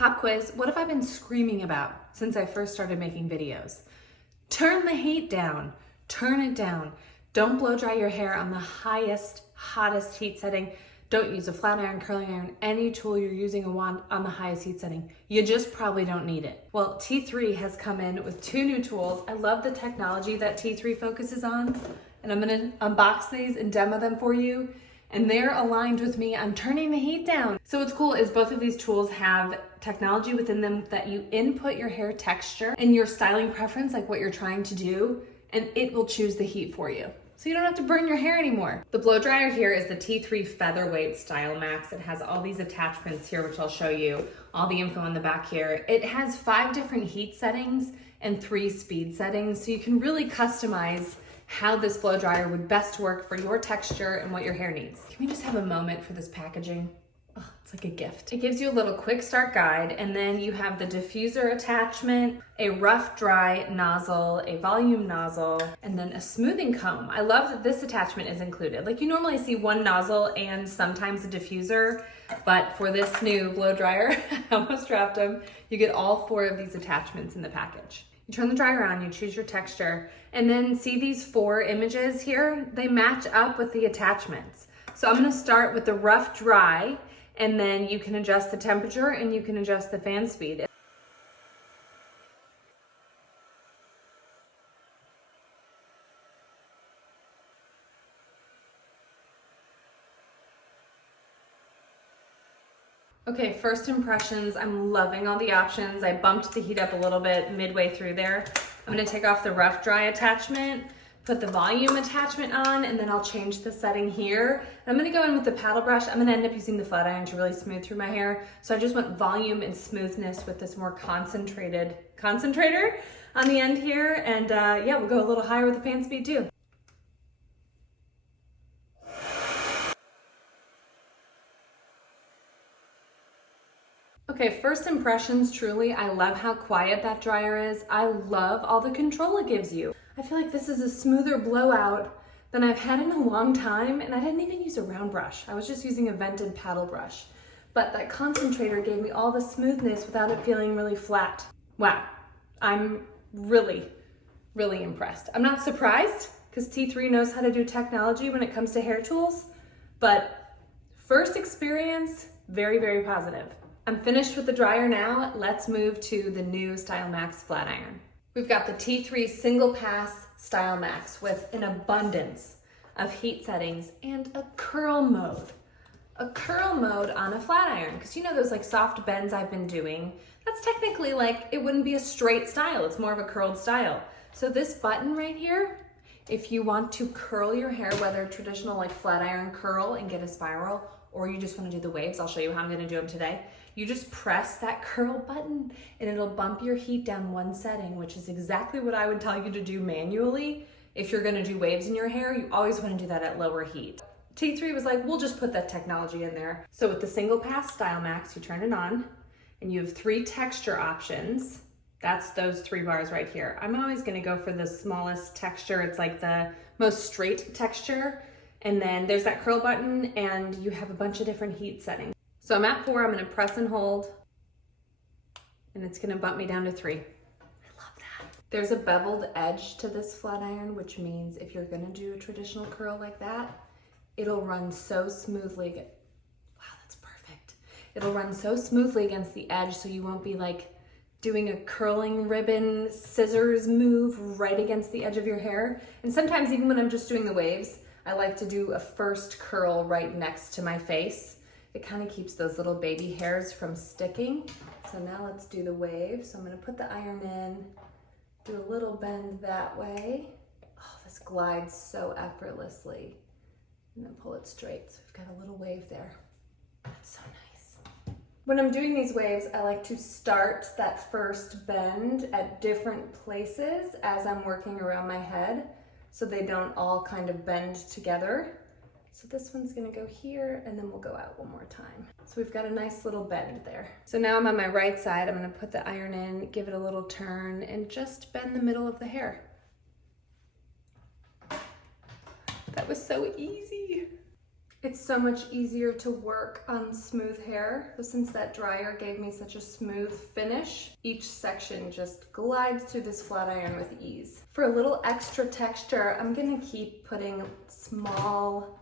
Pop quiz, what have I been screaming about since I first started making videos? Turn the heat down, turn it down. Don't blow dry your hair on the highest, hottest heat setting. Don't use a flat iron, curling iron, any tool you're using a wand on the highest heat setting. You just probably don't need it. Well, T3 has come in with 2 new tools. I love the technology that T3 focuses on, and I'm gonna unbox these and demo them for you. And they're aligned with me on turning the heat down. So what's cool is both of these tools have technology within them that you input your hair texture and your styling preference, like what you're trying to do, and it will choose the heat for you. So you don't have to burn your hair anymore. The blow dryer here is the T3 Featherweight StyleMax. It has all these attachments here, which I'll show you, all the info in the back here. It has 5 different heat settings and 3 speed settings, so you can really customize how this blow dryer would best work for your texture and what your hair needs. Can we just have a moment for this packaging? Oh, it's like a gift. It gives you a little quick start guide, and then you have the diffuser attachment, a rough dry nozzle, a volume nozzle, and then a smoothing comb. I love that this attachment is included. Like, you normally see 1 nozzle and sometimes a diffuser, but for this new blow dryer, I almost dropped them, you get all 4 of these attachments in the package. You turn the dryer on, you choose your texture, and then see these 4 images here? They match up with the attachments. So I'm gonna start with the rough dry, and then you can adjust the temperature and you can adjust the fan speed. Okay, first impressions, I'm loving all the options. I bumped the heat up a little bit midway through there. I'm gonna take off the rough dry attachment, put the volume attachment on, and then I'll change the setting here. I'm gonna go in with the paddle brush. I'm gonna end up using the flat iron to really smooth through my hair. So I just want volume and smoothness with this more concentrator on the end here. And yeah, we'll go a little higher with the fan speed too. Okay, first impressions, truly, I love how quiet that dryer is. I love all the control it gives you. I feel like this is a smoother blowout than I've had in a long time, and I didn't even use a round brush. I was just using a vented paddle brush. But that concentrator gave me all the smoothness without it feeling really flat. Wow, I'm really, really impressed. I'm not surprised, because T3 knows how to do technology when it comes to hair tools, but first experience, very, very positive. I'm finished with the dryer now. Let's move to the new StyleMax flat iron. We've got the T3 SinglePass StyleMax with an abundance of heat settings and a curl mode. A curl mode on a flat iron, because you know those like soft bends I've been doing, that's technically like, it wouldn't be a straight style, it's more of a curled style. So this button right here, if you want to curl your hair, whether traditional like flat iron curl and get a spiral, or you just want to do the waves, I'll show you how I'm going to do them today. You just press that curl button and it'll bump your heat down 1 setting, which is exactly what I would tell you to do manually. If you're going to do waves in your hair, you always want to do that at lower heat. T3 was like, we'll just put that technology in there. So with the SinglePass StyleMax, you turn it on and you have 3 texture options. That's those 3 bars right here. I'm always going to go for the smallest texture. It's like the most straight texture. And then there's that curl button and you have a bunch of different heat settings. So I'm at 4, I'm gonna press and hold, and it's gonna bump me down to 3. I love that. There's a beveled edge to this flat iron, which means if you're gonna do a traditional curl like that, it'll run so smoothly. Wow, that's perfect. It'll run so smoothly against the edge so you won't be like doing a curling ribbon scissors move right against the edge of your hair. And sometimes even when I'm just doing the waves, I like to do a first curl right next to my face. It kind of keeps those little baby hairs from sticking. So now let's do the wave. So I'm gonna put the iron in, do a little bend that way. Oh, this glides so effortlessly. And then pull it straight. So we've got a little wave there. That's so nice. When I'm doing these waves, I like to start that first bend at different places as I'm working around my head, so they don't all kind of bend together. So this one's gonna go here and then we'll go out 1 more time. So we've got a nice little bend there. So now I'm on my right side, I'm gonna put the iron in, give it a little turn, and just bend the middle of the hair. That was so easy. It's so much easier to work on smooth hair. So since that dryer gave me such a smooth finish, each section just glides through this flat iron with ease. For a little extra texture, I'm gonna keep putting small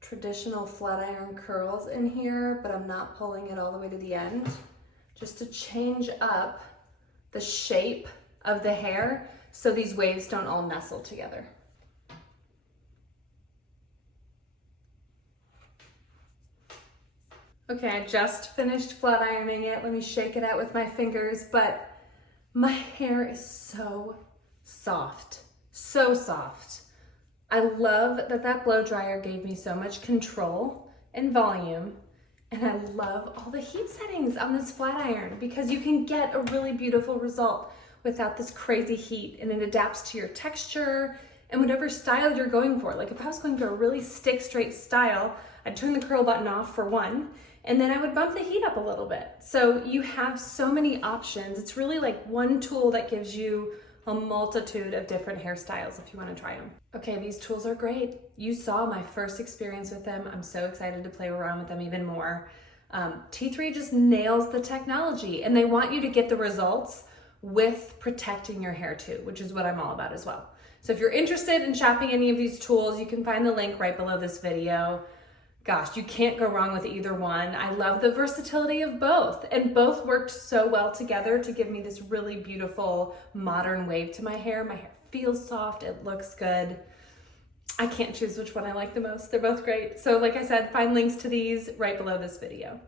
traditional flat iron curls in here, but I'm not pulling it all the way to the end, just to change up the shape of the hair so these waves don't all nestle together. Okay, I just finished flat ironing it. Let me shake it out with my fingers, but my hair is so soft, so soft. I love that that blow dryer gave me so much control and volume, and I love all the heat settings on this flat iron because you can get a really beautiful result without this crazy heat, and it adapts to your texture and whatever style you're going for. Like if I was going for a really stick straight style, I'd turn the curl button off for one, and then I would bump the heat up a little bit. So you have so many options. It's really like one tool that gives you a multitude of different hairstyles if you want to try them. Okay, these tools are great. You saw my first experience with them. I'm so excited to play around with them even more. T3 just nails the technology, and they want you to get the results with protecting your hair too, which is what I'm all about as well. So if you're interested in shopping any of these tools, you can find the link right below this video. Gosh, you can't go wrong with either one. I love the versatility of both, and both worked so well together to give me this really beautiful modern wave to my hair. My hair feels soft, it looks good. I can't choose which one I like the most. They're both great. So like I said, find links to these right below this video.